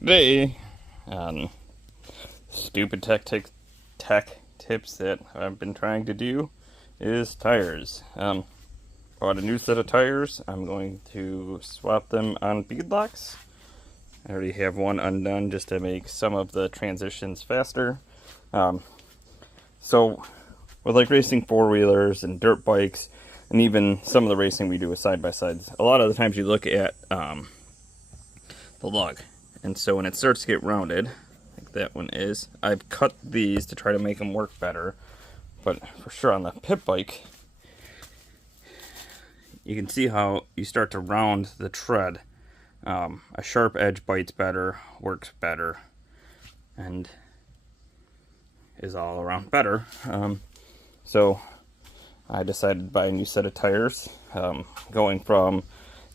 Today, stupid tech tips that I've been trying to do is tires. Bought a new set of tires. I'm going to swap them on beadlocks. I already have one undone just to make some of the transitions faster. So with like racing four-wheelers and dirt bikes, and even some of the racing we do with side-by-sides, a lot of the times you look at the lug. And so when it starts to get rounded, like that one is, I've cut these to try to make them work better. But for sure on the pit bike, you can see how you start to round the tread. A sharp edge bites better, works better, and is all around better. So I decided to buy a new set of tires, going from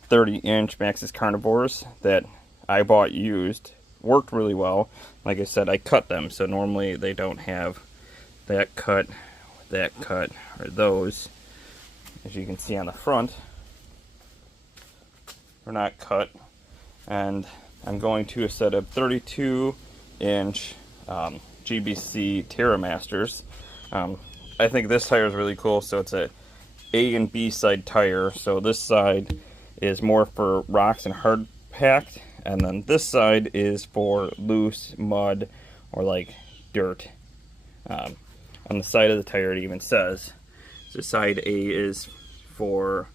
30-inch Maxxis Carnivores that I bought used. Worked really well. Like I said, I cut them, so normally they don't have that cut, or those. As you can see on the front, they're not cut. And I'm going to a set of 32-inch GBC Tearra Masters. I think this tire is really cool. So it's a A and B side tire. So this side is more for rocks and hard packed, and then this side is for loose mud or like dirt. On the side of the tire it even says, so side A is for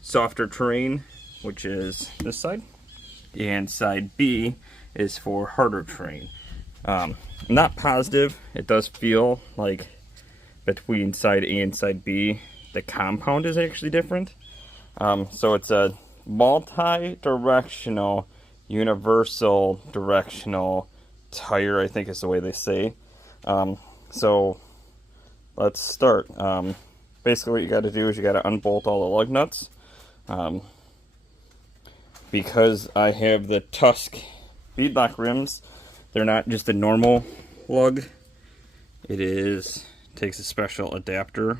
softer terrain, which is this side, and side B is for harder terrain. Not positive, it does feel like between side A and side B the compound is actually different. So it's a multi-directional, universal directional tire, I think is the way they say. So let's start. Basically what you got to do is you got to unbolt all the lug nuts. Because I have the Tusk beadlock rims, they're not just a normal lug. It takes a special adapter.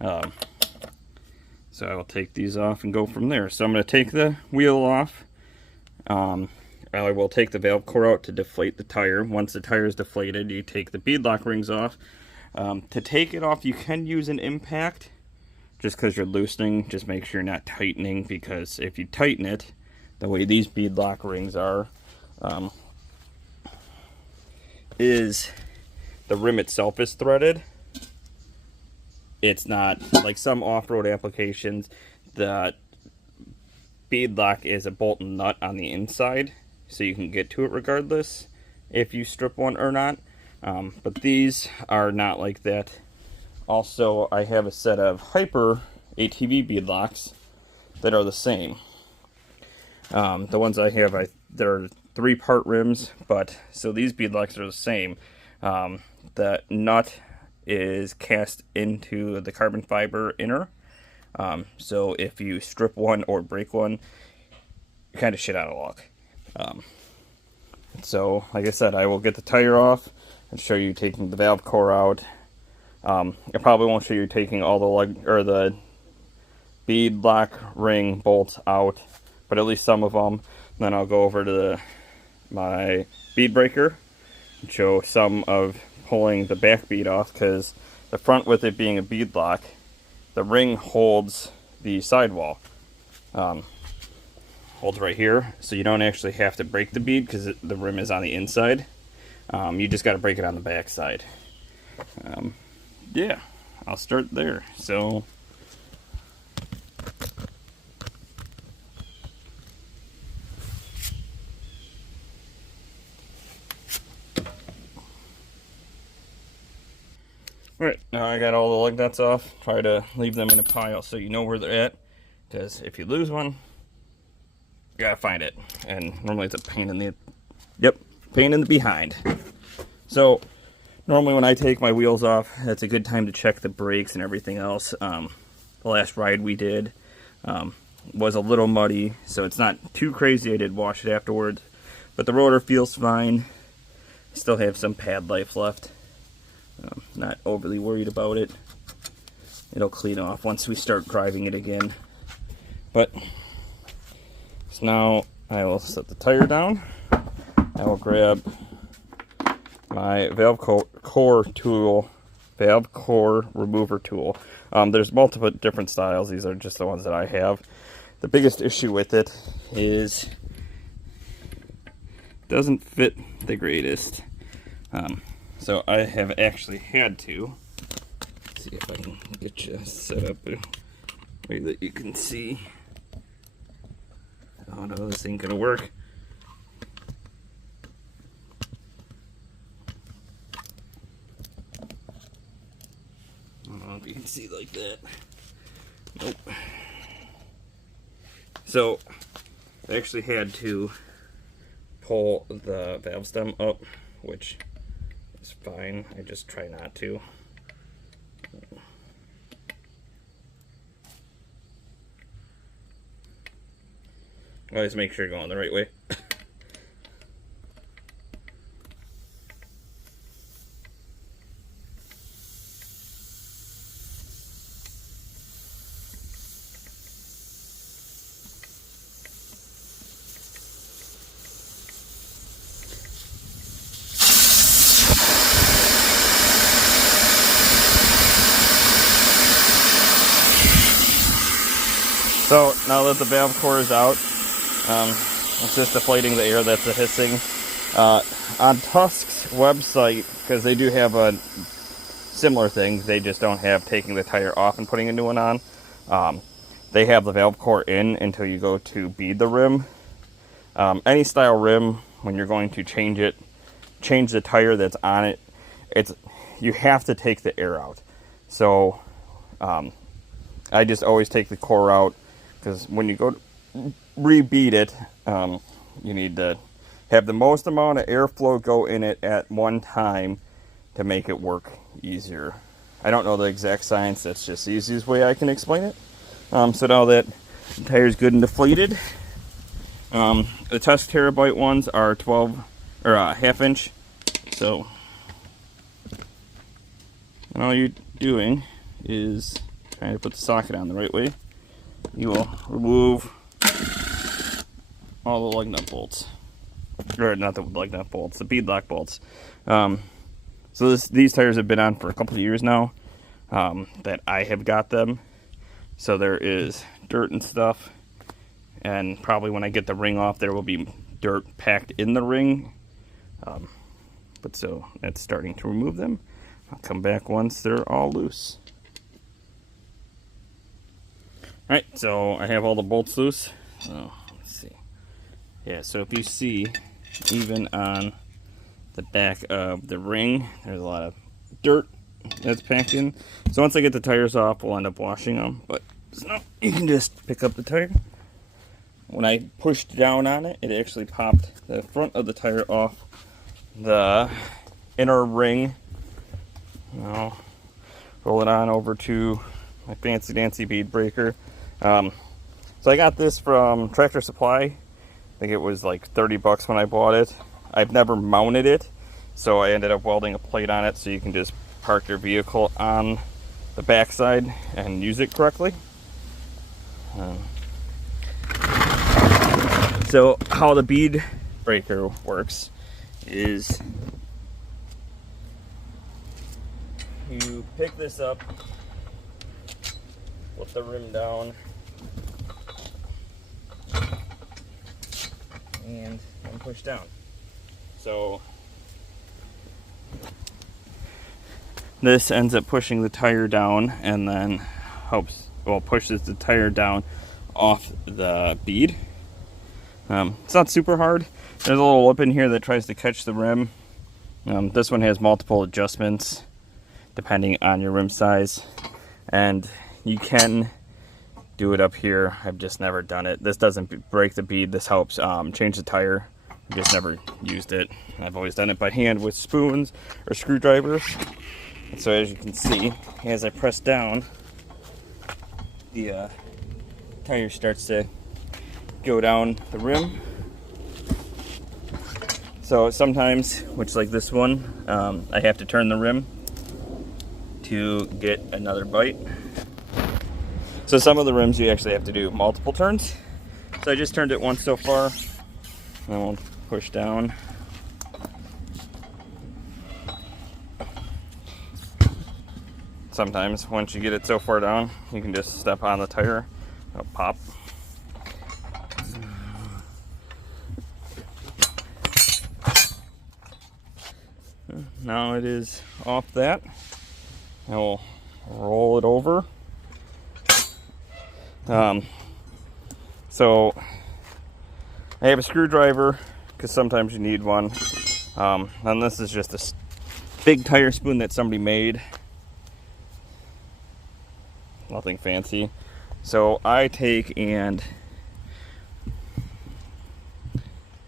So I will take these off and go from there. So I'm going to take the wheel off. I will take the valve core out to deflate the tire. Once the tire is deflated, you take the beadlock rings off. To take it off, you can use an impact. Just because you're loosening, just make sure you're not tightening, because if you tighten it, the way these beadlock rings are, is the rim itself is threaded. It's not like some off-road applications. The beadlock is a bolt and nut on the inside, so you can get to it regardless if you strip one or not. But these are not like that. Also, I have a set of Hyper ATV beadlocks that are the same. The ones I have, they're 3-part rims, but so these beadlocks are the same. The nut is cast into the carbon fiber inner. So if you strip one or break one, you're kind of shit out of luck. So like I said, I will get the tire off and show you taking the valve core out. I probably won't show you taking all the lug or the beadlock ring bolts out, but at least some of them. Then I'll go over to my bead breaker and show some of pulling the back bead off, because the front, with it being a beadlock, the ring holds the sidewall. Holds right here, so you don't actually have to break the bead because the rim is on the inside. You just got to break it on the back side. Yeah, I'll start there. So alright, now I got all the lug nuts off. Try to leave them in a pile so you know where they're at, because if you lose one, you gotta find it. And normally it's a pain in the behind. So normally when I take my wheels off, that's a good time to check the brakes and everything else. The last ride we did was a little muddy, so it's not too crazy. I did wash it afterwards, but the rotor feels fine. Still have some pad life left. Not overly worried about it. It'll clean off once we start driving it again. But so now I will set the tire down. I will grab my valve core remover tool. There's multiple different styles. These are just the ones that I have. The biggest issue with it is it doesn't fit the greatest. So I have actually had to, let's see if I can get you set up in a way that you can see. Oh no, this ain't gonna work. I don't know if you can see like that. Nope. So I actually had to pull the valve stem up, which is fine. I just try not to. Always make sure you're going the right way. So now that the valve core is out, it's just deflating the air. That's the hissing. On Tusk's website, because they do have a similar thing, they just don't have taking the tire off and putting a new one on. They have the valve core in until you go to bead the rim. Any style rim, when you're going to change the tire that's on it, you have to take the air out. So I just always take the core out, because when you go to re-bead it, you need to have the most amount of airflow go in it at one time to make it work easier. I don't know the exact science, that's just the easiest way I can explain it. So now that the tire is good and deflated, the Tusk Terabyte ones are 12 or half inch. So and all you're doing is trying to put the socket on the right way. You will remove all the lug nut bolts, or not the lug nut bolts, the beadlock bolts. So these tires have been on for a couple of years now that I have got them. So there is dirt and stuff, and probably when I get the ring off, there will be dirt packed in the ring. But so that's starting to remove them. I'll come back once they're all loose. Alright, so I have all the bolts loose. Oh, let's see. Yeah, so if you see, even on the back of the ring, there's a lot of dirt that's packed in. So once I get the tires off, we'll end up washing them. But so you can just pick up the tire. When I pushed down on it, it actually popped the front of the tire off the inner ring. Now, roll it on over to my fancy dancy bead breaker. So I got this from Tractor Supply. I think it was like 30 bucks when I bought it. I've never mounted it, so I ended up welding a plate on it so you can just park your vehicle on the backside and use it correctly. So how the bead breaker works is you pick this up, flip the rim down, and push down. So this ends up pushing the tire down, and then pushes the tire down off the bead. It's not super hard. There's a little lip in here that tries to catch the rim. This one has multiple adjustments depending on your rim size, and you can do it up here. I've just never done it. This doesn't break the bead. This helps change the tire. I've just never used it. I've always done it by hand with spoons or screwdrivers. And so as you can see, as I press down, the tire starts to go down the rim. So sometimes, which like this one, I have to turn the rim to get another bite. So some of the rims you actually have to do multiple turns. So I just turned it once so far. And we'll push down. sometimes once you get it so far down, you can just step on the tire, it'll pop. Now it is off that. I will roll it over. So I have a screwdriver because sometimes you need one. And this is just a big tire spoon that somebody made. Nothing fancy. So I take and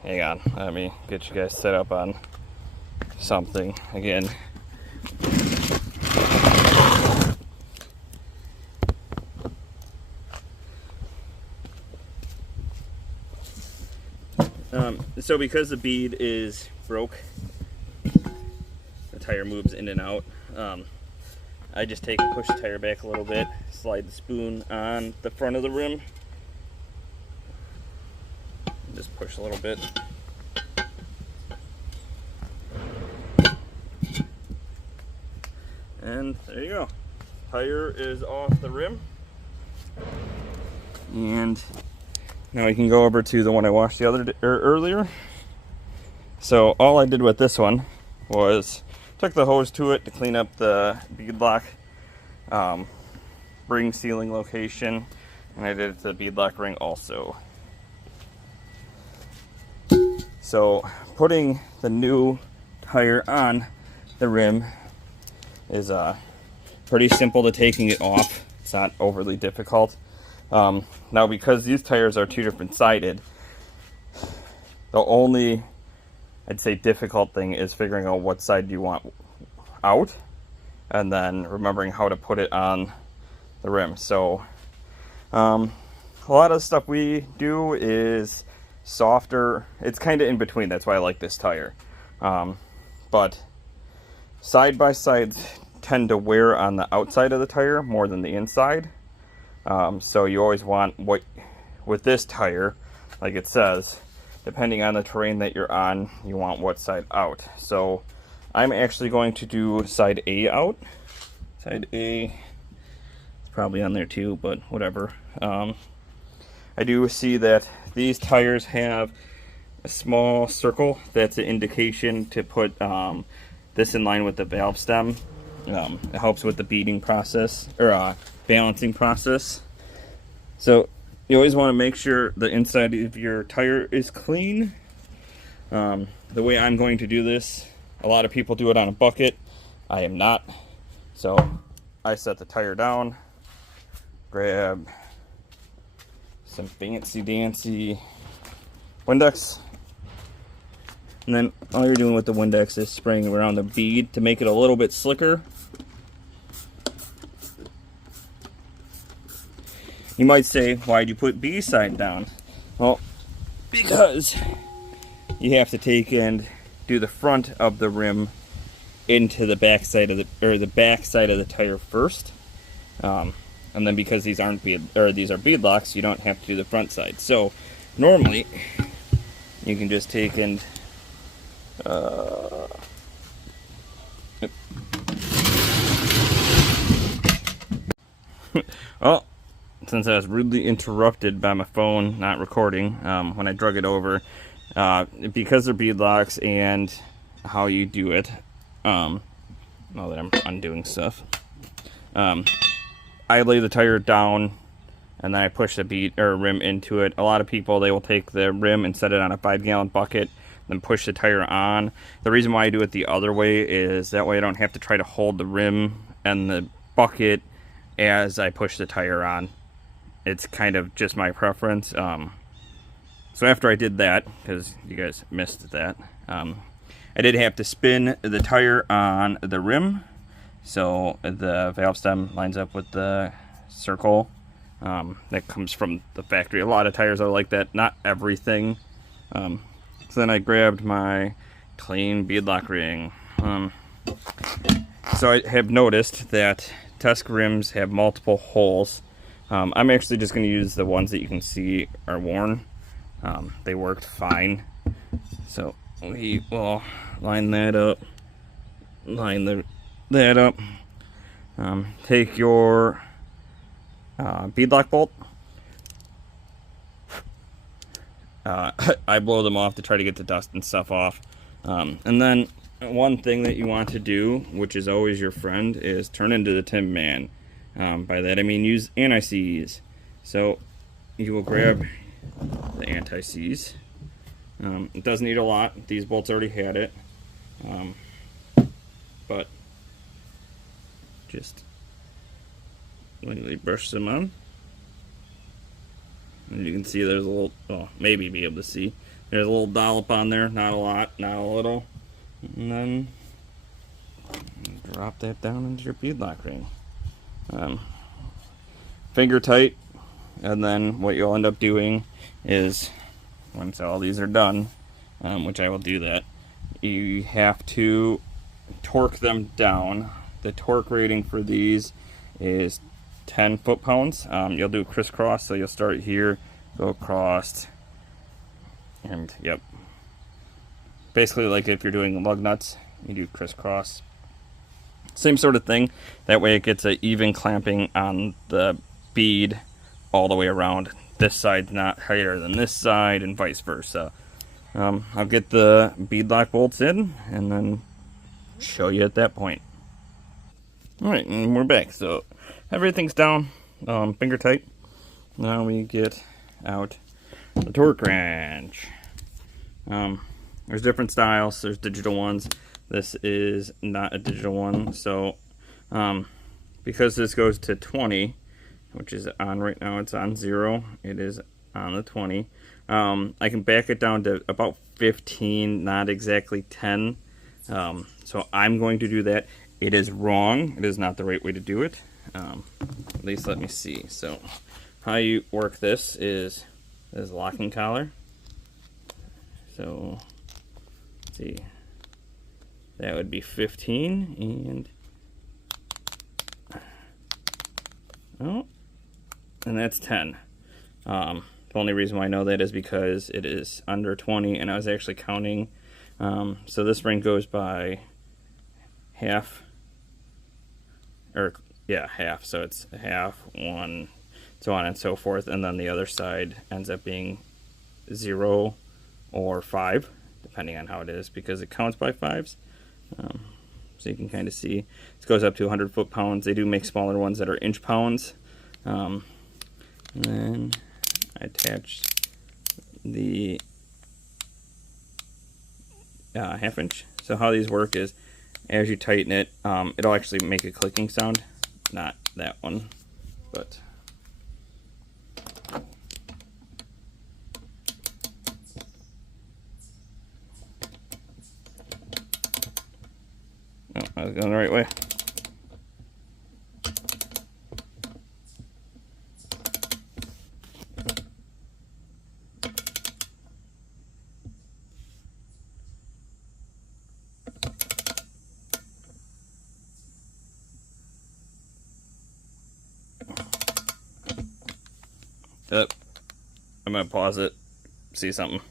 hang on, let me get you guys set up on something again. So because the bead is broke, the tire moves in and out. I just take and push the tire back a little bit, slide the spoon on the front of the rim, just push a little bit. And there you go. Tire is off the rim. And now we can go over to the one I washed the other day, earlier. So all I did with this one was took the hose to it to clean up the beadlock ring sealing location, and I did it to the beadlock ring also. So putting the new tire on the rim is pretty simple to taking it off. It's not overly difficult. Now because these tires are two different sided, the only, I'd say, difficult thing is figuring out what side you want out and then remembering how to put it on the rim. So a lot of the stuff we do is softer. It's kind of in between. That's why I like this tire. But side by sides tend to wear on the outside of the tire more than the inside. So you always want, what with this tire, like it says, depending on the terrain that you're on, you want what side out. So I'm actually going to do side A out. Side A is probably on there too, but whatever. I do see that these tires have a small circle. That's an indication to put this in line with the valve stem. It helps with the beading process, or balancing process. So you always want to make sure the inside of your tire is clean. The way I'm going to do this, a lot of people do it on a bucket. I am not. So I set the tire down, grab some fancy dancy Windex, and then all you're doing with the Windex is spraying around the bead to make it a little bit slicker. You might say, why'd you put B side down? Well, because you have to take and do the front of the rim into the back side of the back side of the tire first, and then because these aren't these are beadlocks, you don't have to do the front side. So normally you can just take and well, since I was rudely interrupted by my phone not recording when I drug it over, because they're beadlocks and how you do it, now that I'm undoing stuff, I lay the tire down and then I push the rim into it. A lot of people, they will take the rim and set it on a 5-gallon bucket, then push the tire on. The reason why I do it the other way is that way I don't have to try to hold the rim and the bucket as I push the tire on. It's kind of just my preference. So after I did that, because you guys missed that, I did have to spin the tire on the rim so the valve stem lines up with the circle that comes from the factory. A lot of tires are like that, not everything. So then I grabbed my clean beadlock ring. So I have noticed that Tusk rims have multiple holes. I'm actually just going to use the ones that you can see are worn. They worked fine. So we will line that up, that up, Take your beadlock bolt. I blow them off to try to get the dust and stuff off. And then one thing that you want to do, which is always your friend, is turn into the Tin Man. By that I mean use anti-seize. So you will grab the anti-seize. It doesn't need a lot. These bolts already had it. But just lightly brush them on. And you can see there's a little, well, maybe be able to see, there's a little dollop on there, not a lot, not a little. And then drop that down into your beadlock ring. Finger tight, and then what you'll end up doing is, once all these are done, which I will do that, you have to torque them down. The torque rating for these is 10 foot-pounds. You'll do crisscross, so you'll start here, go across, and yep. Basically like if you're doing lug nuts, you do crisscross. Same sort of thing. That way it gets an even clamping on the bead all the way around. This side's not higher than this side, and vice versa. I'll get the beadlock bolts in, and then show you at that point. Alright, and we're back. So everything's down, finger tight. Now we get out the torque wrench. There's different styles. There's digital ones. This is not a digital one. So because this goes to 20, which is on right now, it's on 0. It is on the 20. I can back it down to about 15, not exactly 10. So I'm going to do that. It is wrong. It is not the right way to do it. At least let me see. So how you work this is locking collar. So let's see, that would be 15, and that's 10. The only reason why I know that is because it is under 20, and I was actually counting. So this ring goes by half, or yeah, half. So it's half, 1, so on and so forth, and then the other side ends up being 0 or 5, depending on how it is, because it counts by 5s. So you can kind of see this goes up to 100 foot-pounds. They do make smaller ones that are inch-pounds. And then I attached the half-inch. So how these work is, as you tighten it, it'll actually make a clicking sound. Not that one, but I was going the right way. Yep. I'm going to pause it, see something.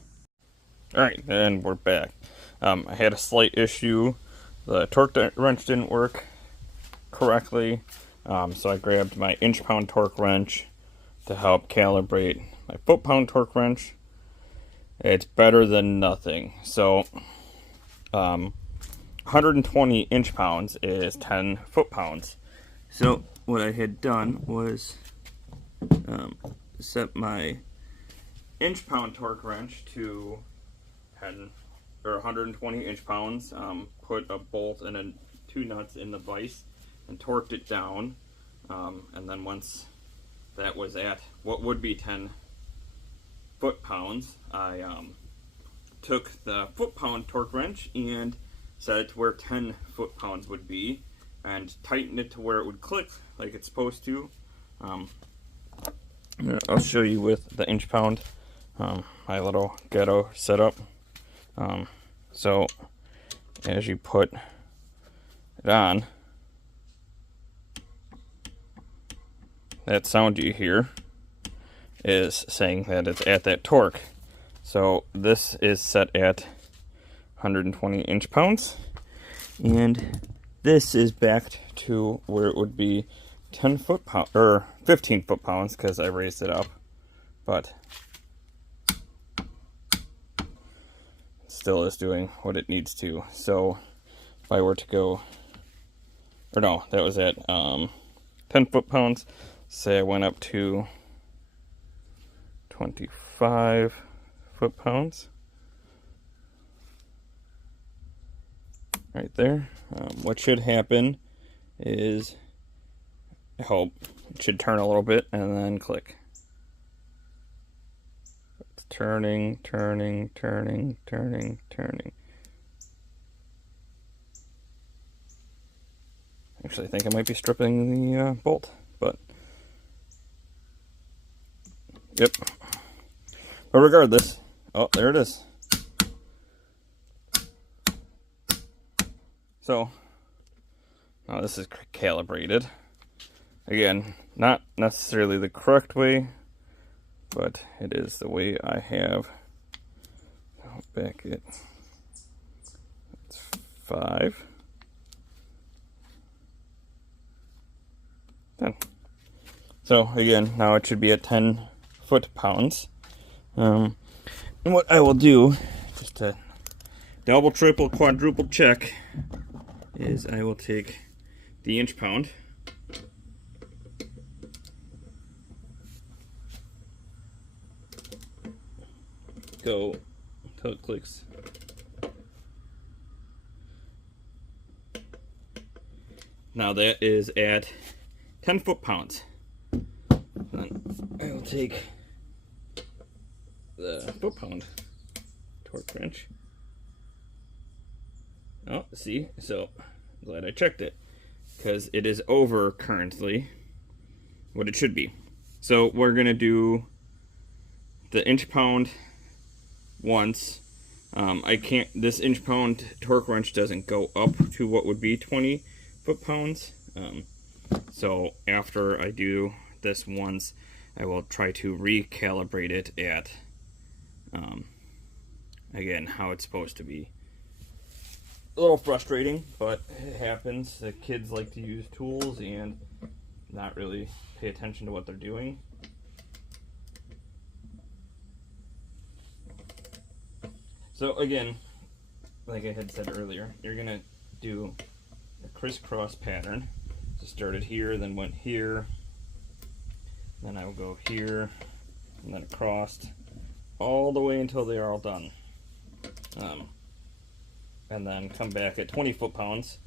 Alright, and we're back. I had a slight issue. The torque wrench didn't work correctly, so I grabbed my inch-pound torque wrench to help calibrate my foot-pound torque wrench. It's better than nothing. So 120 inch-pounds is 10 foot-pounds. So what I had done was set my inch-pound torque wrench to 10 or 120 inch-pounds, put a bolt and 2 nuts in the vise and torqued it down, and then once that was at what would be 10 foot-pounds, I took the foot-pound torque wrench and set it to where 10 foot-pounds would be and tightened it to where it would click like it's supposed to. I'll show you with the inch-pound, my little ghetto setup. So as you put it on, that sound you hear is saying that it's at that torque. So this is set at 120 inch-pounds, and this is back to where it would be 10 foot-pounds, or 15 foot-pounds, because I raised it up. But still is doing what it needs to. So if I were to go, or no, that was at 10 foot-pounds. Say I went up to 25 foot-pounds. Right there. What should happen is, I hope, it should turn a little bit and then click. It's turning, turning, turning, turning, turning. Actually, I think I might be stripping the bolt, but yep. But regardless, oh, there it is. So, now this is calibrated. Again, not necessarily the correct way, but it is the way I have. I'll back it. It's 5. 10. So again, now it should be at 10 foot-pounds. And what I will do, just to double, triple, quadruple check, is I will take the inch-pound. Go until it clicks. Now that is at 10 foot-pounds. Then I will take the foot-pound torque wrench. Oh, see? So, glad I checked it. Because it is over currently what it should be. So, we're going to do the inch-pound once. This inch-pound torque wrench doesn't go up to what would be 20 foot-pounds. So after I do this once, I will try to recalibrate it at, again, how it's supposed to be. A little frustrating, but it happens. The kids like to use tools and not really pay attention to what they're doing. So again, like I had said earlier, you're going to do a crisscross pattern. So started here, then went here, then I will go here, and then across, all the way until they are all done. And then come back at 20 foot-pounds.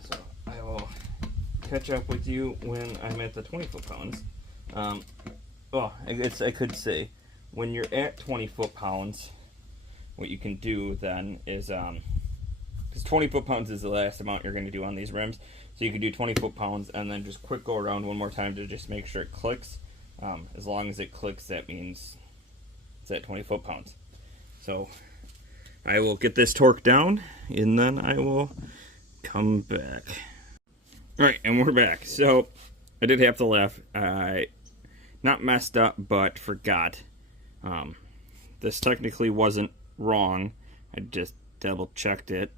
So I will catch up with you when I'm at the 20 foot-pounds. Well, I guess I could say, when you're at 20 foot-pounds, what you can do then is, because 20 foot-pounds is the last amount you're going to do on these rims, so you can do 20 foot-pounds and then just quick go around one more time to just make sure it clicks. As long as it clicks, that means it's at 20 foot-pounds. So I will get this torque down and then I will come back. Alright, and we're back. So I did have to laugh. I not messed up, but forgot. This technically wasn't wrong. I just double checked it.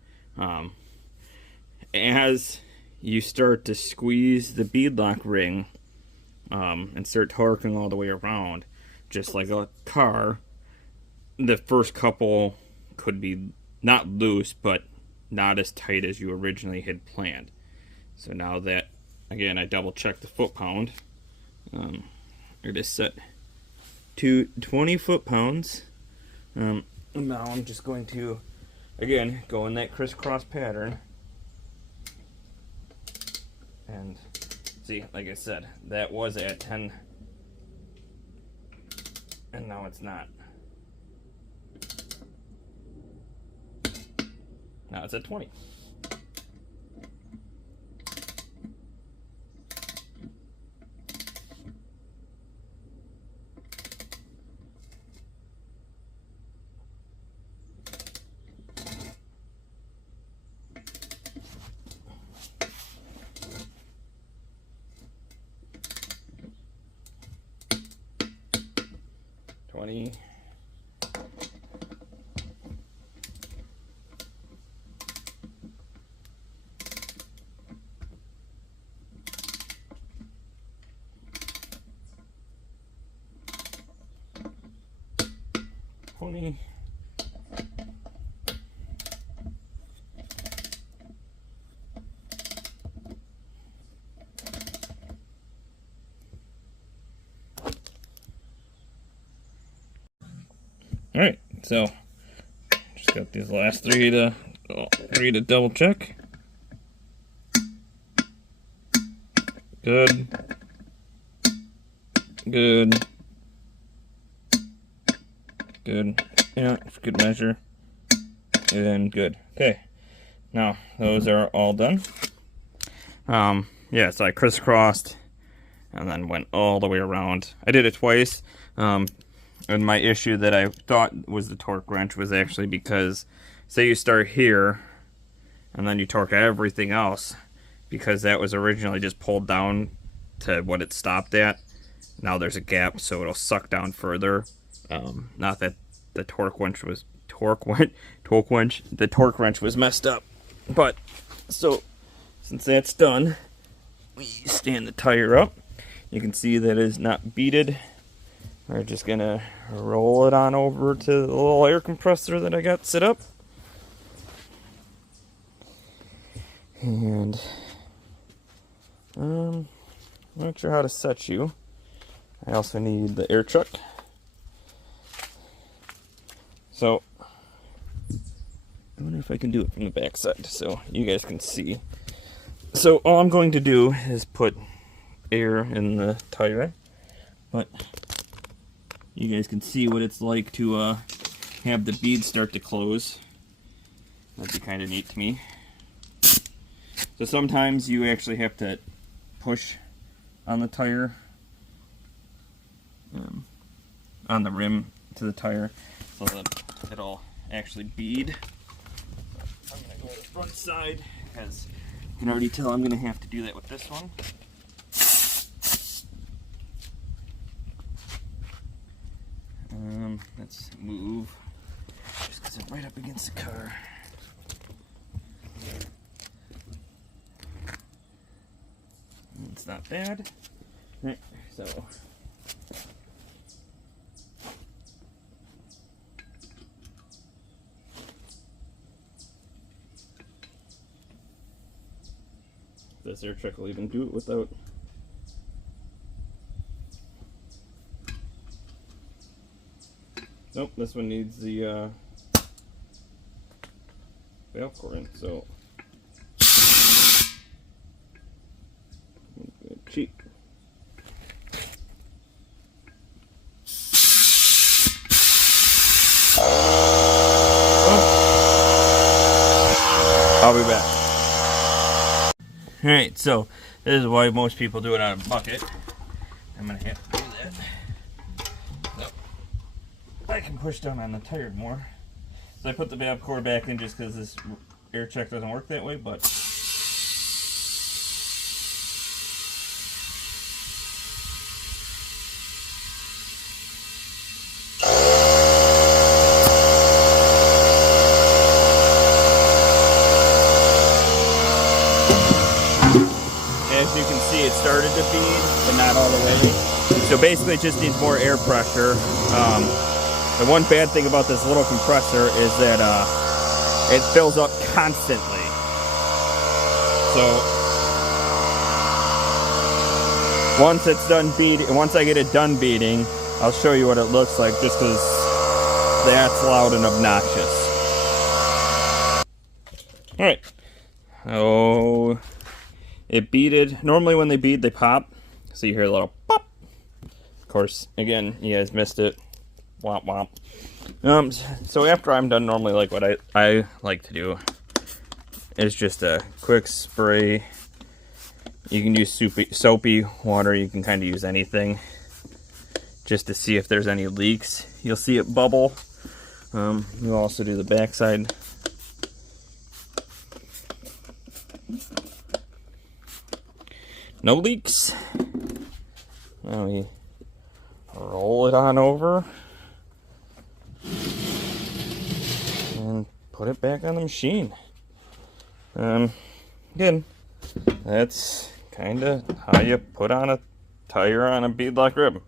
As you start to squeeze the beadlock ring and start torquing all the way around, just like a car, the first couple could be not loose, but not as tight as you originally had planned. So now that, again, I double checked the foot-pound, it is set to 20 foot-pounds. Now I'm just going to, again, go in that crisscross pattern. And see, like I said, that was at 10, and now it's not. Now it's at 20. 20. All right, so just got these last three to double check. Good. Good. Good. Yeah, it's good measure. And good. Okay. Now, those are all done. Yeah, so I crisscrossed and then went all the way around. I did it twice. And my issue that I thought was the torque wrench was actually because, say you start here and then you torque everything else, because that was originally just pulled down to what it stopped at. Now there's a gap, so it'll suck down further. Not that the torque wrench was the torque wrench was messed up. But so since that's done, we stand the tire up. You can see that it is not beaded. We're just gonna roll it on over to the little air compressor that I got set up. And I'm not sure how to set you. I also need the air chuck. So I wonder if I can do it from the back side so you guys can see. So all I'm going to do is put air in the tire, but you guys can see what it's like to have the bead start to close. That'd be kind of neat to me. So sometimes you actually have to push on the tire, on the rim to the tire, so that it'll actually bead. I'm going to go to the front side, because you can already tell I'm going to have to do that with this one. Let's move, just because I'm right up against the car. It's not bad. Right, so this air check will even do it without. Nope, this one needs the valve core in, so cheap. I'll be back. Alright, so this is why most people do it out of a bucket. I'm gonna have to do that. So I can push down on the tire more. So I put the valve core back in just because this air check doesn't work that way, but as you can see, it started to bead, but not all the way. So basically it just needs more air pressure. The one bad thing about this little compressor is that it fills up constantly. So once it's done beading, once I get it done beading, I'll show you what it looks like, just because that's loud and obnoxious. Alright. Oh, it beaded. Normally when they bead, they pop. So you hear a little pop. Of course, again, you guys missed it. Womp womp. So after I'm done, normally like what I like to do is just a quick spray. You can use soapy water. You can kind of use anything just to see if there's any leaks. You'll see it bubble. You'll also do the backside. No leaks. Now we roll it on over and put it back on the machine. Again, that's kind of how you put on a tire on a beadlock rib.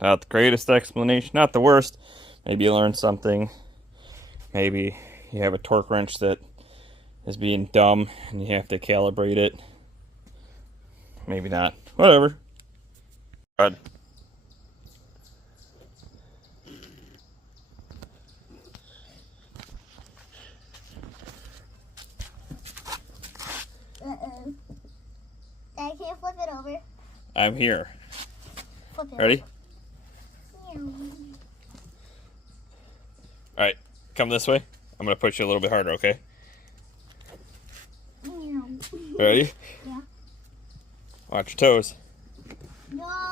Not the greatest explanation, not the worst, Maybe you learned something. Maybe you have a torque wrench that is being dumb and you have to calibrate it. Maybe not. Whatever. Good. Dad, can you flip it over? I'm here. Flip it Ready? over. Alright, come this way. I'm going to push you a little bit harder, okay? Ready? Yeah. Watch your toes. No.